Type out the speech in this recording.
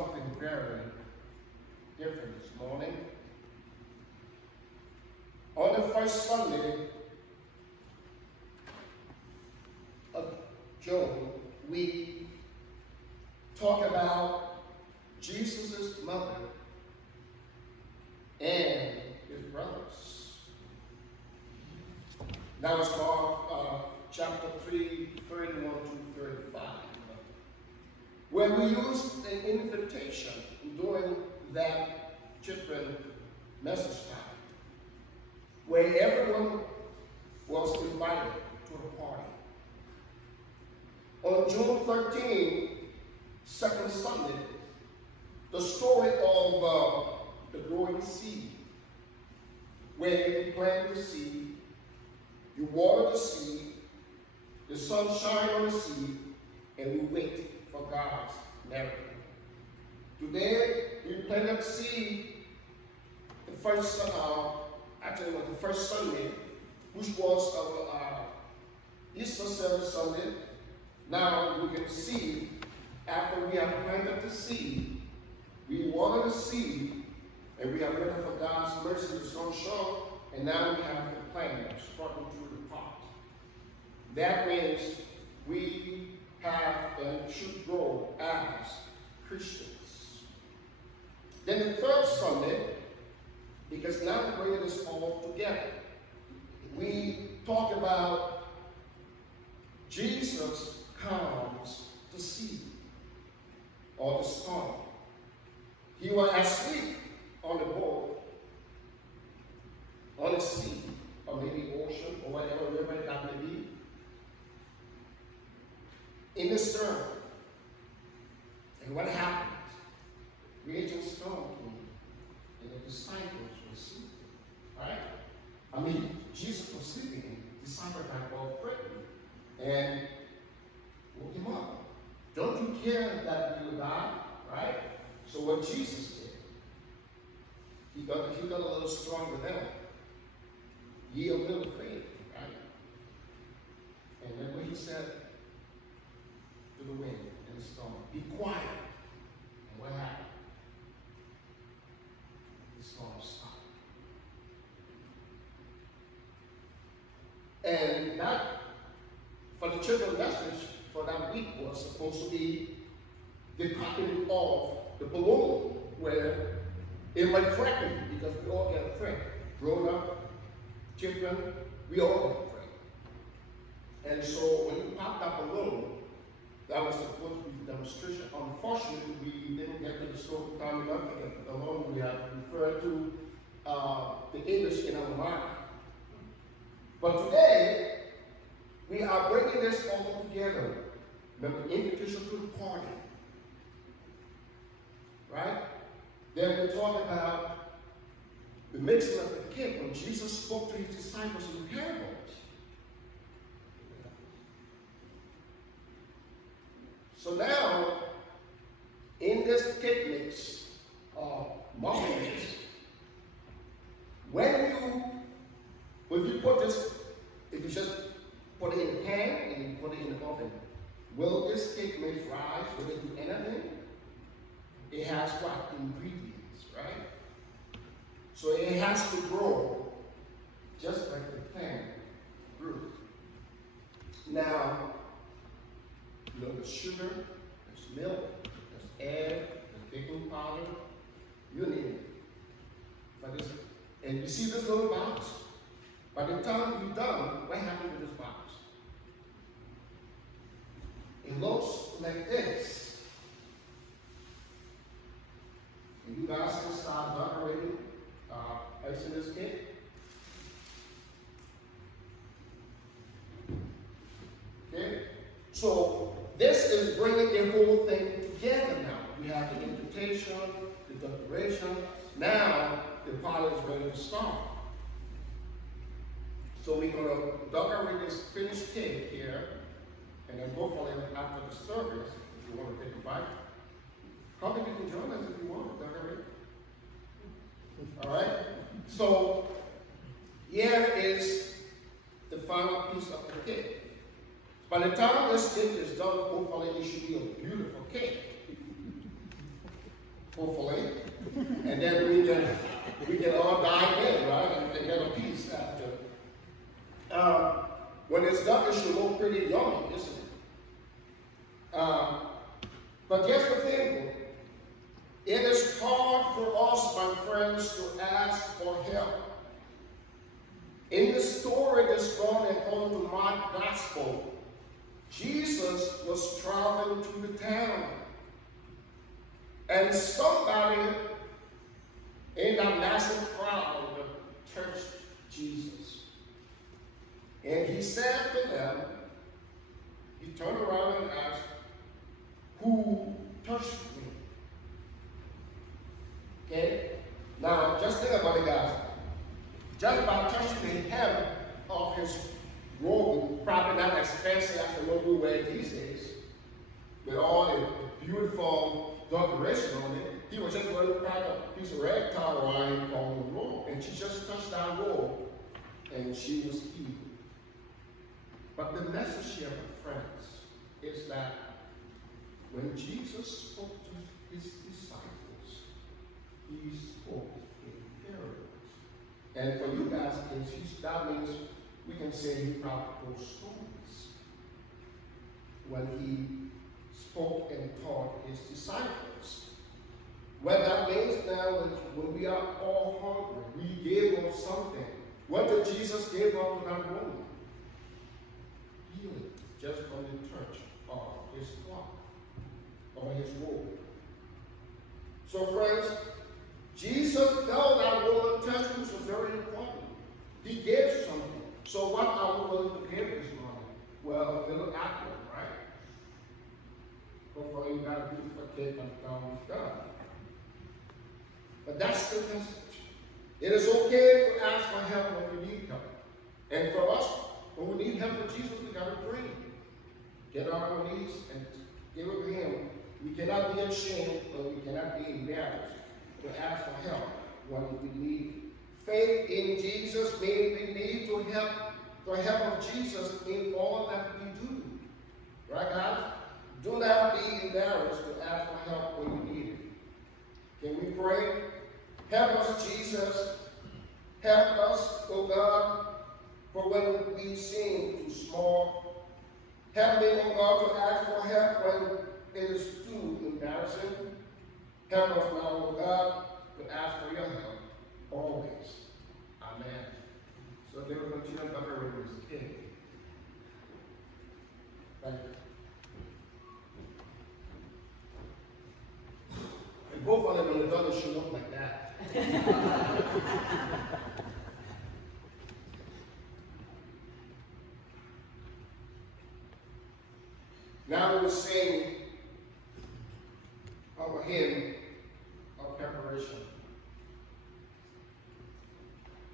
something very different this morning. On the first Sunday of Job, we talk about Jesus' mother and his brothers. That was Mark chapter 3, 31 to 35, where we used an invitation during that children's message time, where everyone was invited to the party. On June 13, second Sunday, the story of the growing seed, where you plant the seed, you water the seed, the sun shines on the seed, and we wait for God's miracle. Today, we planted seed the first Sunday, which was our Easter service Sunday. Now we can see, after we have planted the seed, we water the seed, and we are ready for God's mercy to sun shine, and now we have the plant sprouting through the pot. That means we have and should grow as Christians. Then the third Sunday, because now we're bringing this all together, we talk about Jesus calms the sea or the storm. He was asleep on the boat, on the sea, or maybe ocean, or whatever river that may be, in the stern. And what happened? Raging storm came, and the disciples were sleeping, right? I mean, Jesus was sleeping, and the disciples got all pregnant, and woke him up. Don't you care that you will die, right? So what Jesus did, he got a little stronger than ye of little faith, right? And then what he said to the wind and the storm, be quiet. And what happened? The storm stopped. And that, for the children's message for that week, was supposed to be the popping of the balloon, where it might threaten, because we all get afraid. Grown up, children, we all get afraid. And so when you pop that balloon, that was supposed to be a demonstration. Unfortunately, we didn't get to the story time enough to get the balloon. We have referred to the English in our mind. But today, we are bringing this all together. Remember, invitation to the party. Right? Then we talk about the mixing of the cake when Jesus spoke to his disciples in parables. So now, in this cake mix, muffin mix, if you put this, if you just put it in a pan and you put it in the oven, will this cake mix rise? Will it do anything? It has what? Ingredients, right? So it has to grow just like the plant grew. Now, you know, there's sugar, there's milk, there's egg, there's baking powder, you name it. But and you see this little box? By the time you're done, what happened to this box? It looks like this. And you guys can start decorating ice in this cake. Okay? So this is bringing the whole thing together now. We have the invitation, the decoration. Now the party is ready to start. So we're going to decorate this finished cake here, and then hopefully after the service, if you want to take a bite, probably you can join us if you want to decorate. All right? So here is the final piece of the cake. By the time this cake is done, hopefully it should be a beautiful cake. hopefully, and then we can all dive in, right, and get a piece after. When it's done, it should look pretty yummy, isn't it? But here's the thing, it is hard for us, my friends, to ask for help. In the story this morning, according to Mark's Gospel, Jesus was traveling through the town. And somebody in that massive crowd touched Jesus. And he said to them, he turned around and asked, "Who touched me?" Okay? Now, just think about it, guys. Just by touching the hem of his robe, probably not as fancy as the robe we wear these days, with all the beautiful decoration on it, he was just going to pack a piece of red towel on the robe, and she just touched that robe, and she was healed. But the message here, my friends, is that when Jesus spoke to his disciples, he spoke in parables. And for you guys, that means we can say he probably told stories when he spoke and taught his disciples. What that means now is when we are all hungry, we gave up something. What did Jesus give up to that woman? Healing, just from the touch of his cloth or his robe. So friends, Jesus felt that woman touch, which was very important. He gave something. So what are we willing to give this morning? Well, a little apple, right? Hopefully you got a beautiful cake and thumbs done. But that's the message. It is okay to ask for help when we need help. And for us, when we need help with Jesus, we got to pray. Get on our knees and give it to him. We cannot be ashamed or we cannot be embarrassed to ask for help when we need. Faith in Jesus means we need to help the help of Jesus in all that we do. Right, guys? Do not be embarrassed to ask for help when you need it. Can we pray? Help us, Jesus. Help us, oh God, for when we seem too small. Help me, oh God, to ask for help when it is too embarrassing. Help us now, oh God, to ask for your help always. Amen. So they will continue to decorate this cake. Thank you. And both of them when they're done, should look like that. Now we'll sing our hymn.